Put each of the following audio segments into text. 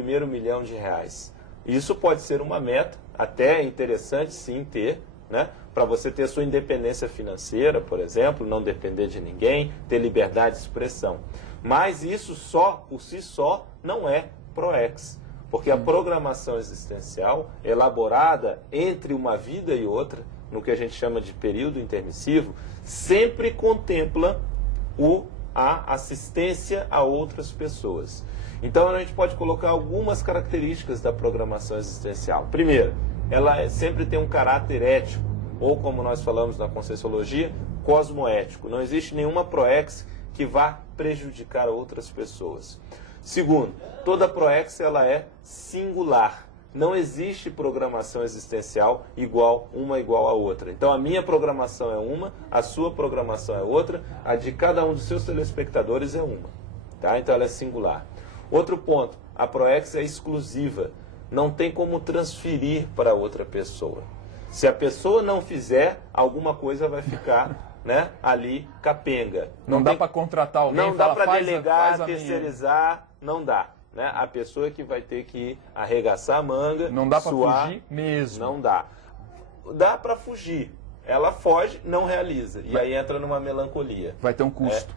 primeiro R$ 1.000.000. Isso pode ser uma meta, até interessante sim ter, né? Para você ter sua independência financeira, por exemplo, não depender de ninguém, ter liberdade de expressão. Mas isso só, por si só, não é ProEx. Porque a programação existencial, elaborada entre uma vida e outra, no que a gente chama de período intermissivo, sempre contempla a assistência a outras pessoas. Então a gente pode colocar algumas características da programação existencial. Primeiro, ela sempre tem um caráter ético, ou como nós falamos na Conscienciologia, cosmoético. Não existe nenhuma ProEx que vá prejudicar outras pessoas. Segundo, toda ProEx ela é singular. Não existe programação existencial igual à outra. Então a minha programação é uma, a sua programação é outra, a de cada um dos seus telespectadores é uma. Tá? Então ela é singular. Outro ponto, a ProEx é exclusiva. Não tem como transferir para outra pessoa. Se a pessoa não fizer, alguma coisa vai ficar, né, ali capenga. Não dá para contratar alguém, não dá para delegar, terceirizar, não dá. Né? A pessoa que vai ter que arregaçar a manga, não dá para suar, fugir mesmo. Não dá. Dá para fugir. Ela foge, não realiza. E aí entra numa melancolia. Vai ter um custo.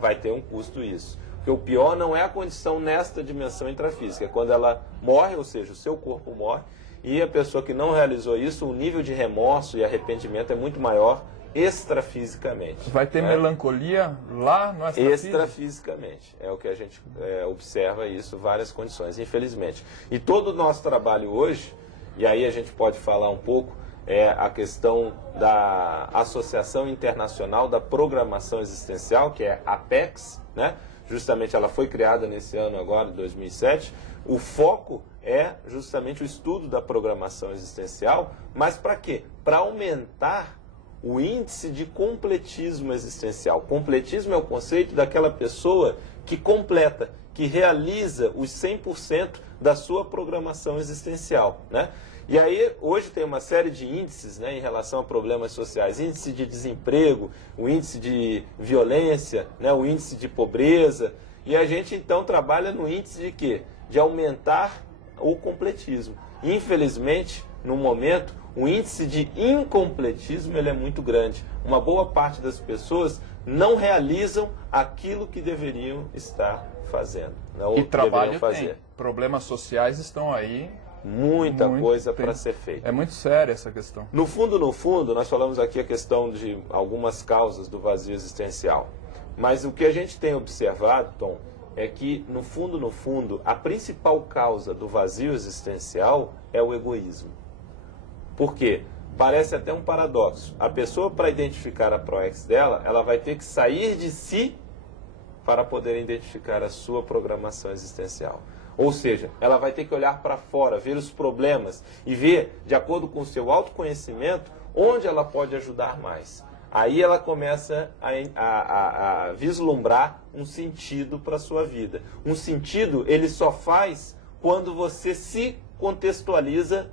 Vai ter um custo isso. Porque o pior não é a condição nesta dimensão intrafísica. É quando ela morre, ou seja, o seu corpo morre, e a pessoa que não realizou isso, o nível de remorso e arrependimento é muito maior extrafisicamente. Vai ter melancolia lá no extrafisicamente. É o que a gente observa isso, várias condições, infelizmente. E todo o nosso trabalho hoje, e aí a gente pode falar um pouco, é a questão da Associação Internacional da Programação Existencial, que é a APEX, né? Justamente ela foi criada nesse ano agora, 2007. O foco é justamente o estudo da programação existencial, mas para quê? Para aumentar o índice de completismo existencial. Completismo é o conceito daquela pessoa que completa, que realiza os 100% da sua programação existencial, né? E aí, hoje tem uma série de índices, né, em relação a problemas sociais. Índice de desemprego, o índice de violência, né, o índice de pobreza. E a gente, então, trabalha no índice de quê? De aumentar o completismo. Infelizmente, no momento, o índice de incompletismo ele é muito grande. Uma boa parte das pessoas não realizam aquilo que deveriam estar fazendo. Ou e trabalho tem. Problemas sociais estão aí. Muita coisa para ser feita. É muito séria essa questão. No fundo, nós falamos aqui a questão de algumas causas do vazio existencial. Mas o que a gente tem observado, Tom, é que, no fundo, a principal causa do vazio existencial é o egoísmo. Por quê? Parece até um paradoxo. A pessoa, para identificar a ProEx dela, ela vai ter que sair de si para poder identificar a sua programação existencial. Ou seja, ela vai ter que olhar para fora, ver os problemas e ver, de acordo com o seu autoconhecimento, onde ela pode ajudar mais. Aí ela começa a vislumbrar um sentido para a sua vida. Um sentido ele só faz quando você se contextualiza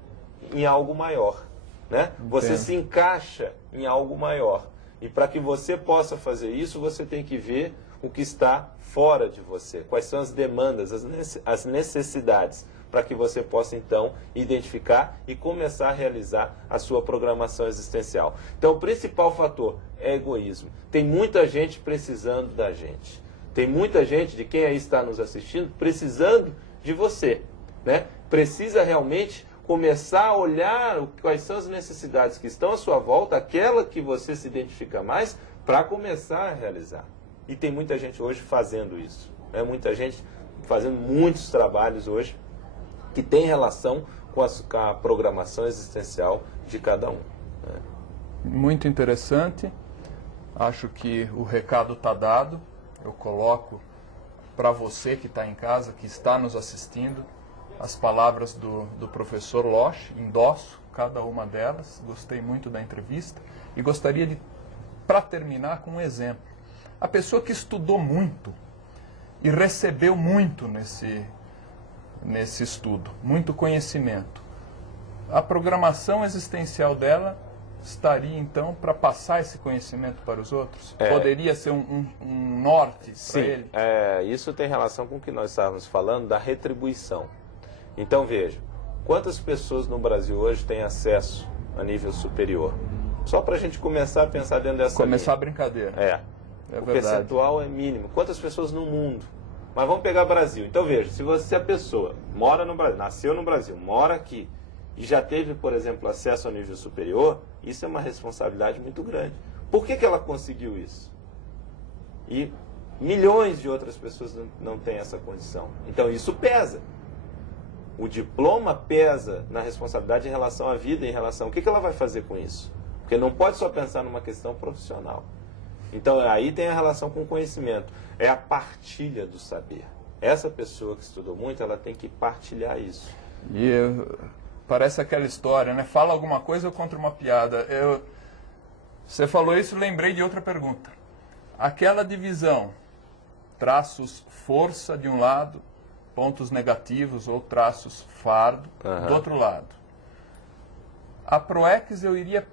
em algo maior, né? Você se encaixa em algo maior. E para que você possa fazer isso, você tem que ver o que está fora de você. Quais são as demandas, as necessidades, para que você possa, então, identificar e começar a realizar a sua programação existencial. Então, o principal fator é egoísmo. Tem muita gente precisando da gente. Tem muita gente, de quem aí está nos assistindo, precisando de você, né? Precisa realmente começar a olhar quais são as necessidades que estão à sua volta, aquela que você se identifica mais, para começar a realizar. E tem muita gente hoje fazendo isso. Né? Muita gente fazendo muitos trabalhos hoje que tem relação com a programação existencial de cada um. Né? Muito interessante. Acho que o recado está dado. Eu coloco para você que está em casa, que está nos assistindo, as palavras do professor Losch, endosso cada uma delas. Gostei muito da entrevista e gostaria de, para terminar, com um exemplo. A pessoa que estudou muito e recebeu muito nesse estudo, muito conhecimento, a programação existencial dela estaria, então, para passar esse conhecimento para os outros? Poderia ser um norte para ele? Isso tem relação com o que nós estávamos falando da retribuição. Então veja, quantas pessoas no Brasil hoje têm acesso a nível superior? Só para a gente começar a pensar dentro dessa Começar linha. a brincadeira. O verdade. percentual é mínimo. Quantas pessoas no mundo? Mas vamos pegar Brasil. Então veja, se a pessoa mora no Brasil, nasceu no Brasil, mora aqui e já teve, por exemplo, acesso ao nível superior, isso é uma responsabilidade muito grande. Por que ela conseguiu isso? E milhões de outras pessoas não têm essa condição. Então isso pesa. O diploma pesa na responsabilidade em relação à vida, em relação... O que ela vai fazer com isso? Porque não pode só pensar numa questão profissional. Então aí tem a relação com o conhecimento. É a partilha do saber. Essa pessoa que estudou muito, ela tem que partilhar isso. Parece aquela história, né? Fala alguma coisa ou contra uma piada. Você falou isso, lembrei de outra pergunta. Aquela divisão, traços força de um lado, pontos negativos ou traços fardo do outro lado. A ProEx eu iria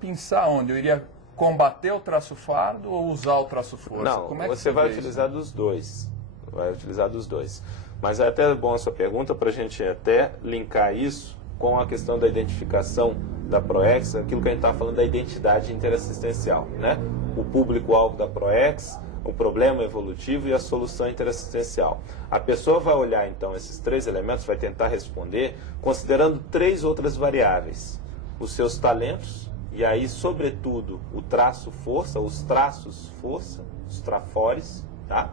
pensar onde? Eu iria combater o traço fardo ou usar o traço força? Não, como é que você vai vê utilizar isso? dos dois. Vai utilizar dos dois. Mas é até bom a sua pergunta para a gente até linkar isso com a questão da identificação da ProEx, aquilo que a gente estava falando da identidade interassistencial, né? O público-alvo da ProEx, o problema evolutivo e a solução interassistencial. A pessoa vai olhar, então, esses três elementos, vai tentar responder, considerando três outras variáveis. Os seus talentos, e aí, sobretudo, o traço força, os traços força, os trafores, tá?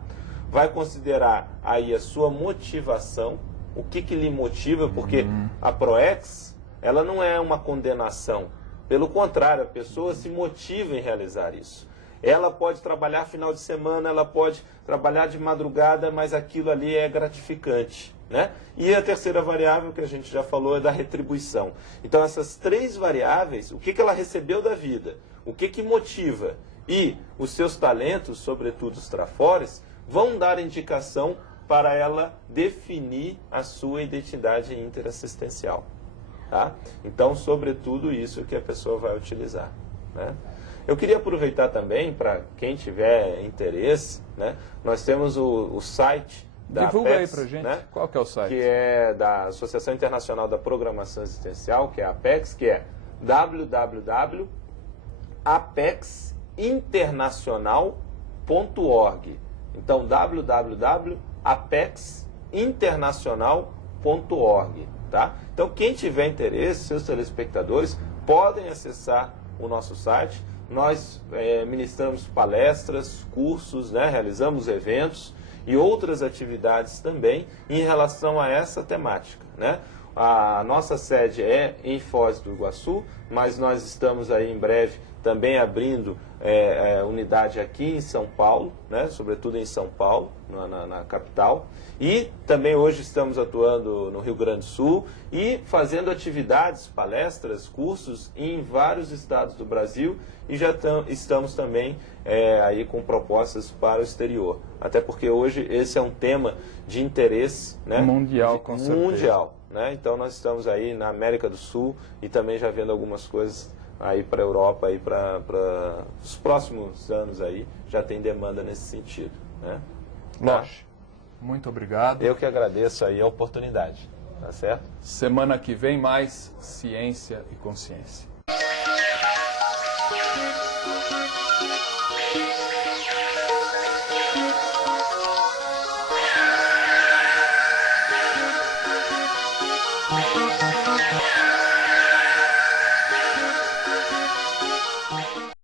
Vai considerar aí a sua motivação, o que lhe motiva, porque a ProEx, ela não é uma condenação. Pelo contrário, a pessoa se motiva em realizar isso. Ela pode trabalhar final de semana, ela pode trabalhar de madrugada, mas aquilo ali é gratificante, né? E a terceira variável que a gente já falou é da retribuição. Então essas três variáveis, o que ela recebeu da vida, o que motiva e os seus talentos, sobretudo os trafores, vão dar indicação para ela definir a sua identidade interassistencial. Tá? Então, sobretudo isso que a pessoa vai utilizar, né? Eu queria aproveitar também, para quem tiver interesse, né, nós temos o site da Divulga Apex, aí pra gente, né, qual que é o site? que é da Associação Internacional da Programação Existencial, que é a Apex, que é www.apexinternacional.org. Então, www.apexinternacional.org, tá? Então, quem tiver interesse, seus telespectadores, podem acessar o nosso site. Nós ministramos palestras, cursos, né, realizamos eventos e outras atividades também em relação a essa temática, né? A nossa sede é em Foz do Iguaçu, mas nós estamos aí em breve também abrindo unidade aqui em São Paulo, né, sobretudo em São Paulo, na capital. E também hoje estamos atuando no Rio Grande do Sul e fazendo atividades, palestras, cursos em vários estados do Brasil e já estamos também aí com propostas para o exterior. Até porque hoje esse é um tema de interesse, né, mundial, com certeza. Mundial, né? Então nós estamos aí na América do Sul e também já vendo algumas coisas aí para a Europa, aí para os próximos anos aí, já tem demanda nesse sentido, né? Loche, muito obrigado. Eu que agradeço aí a oportunidade, tá certo? Semana que vem mais Ciência e Consciência.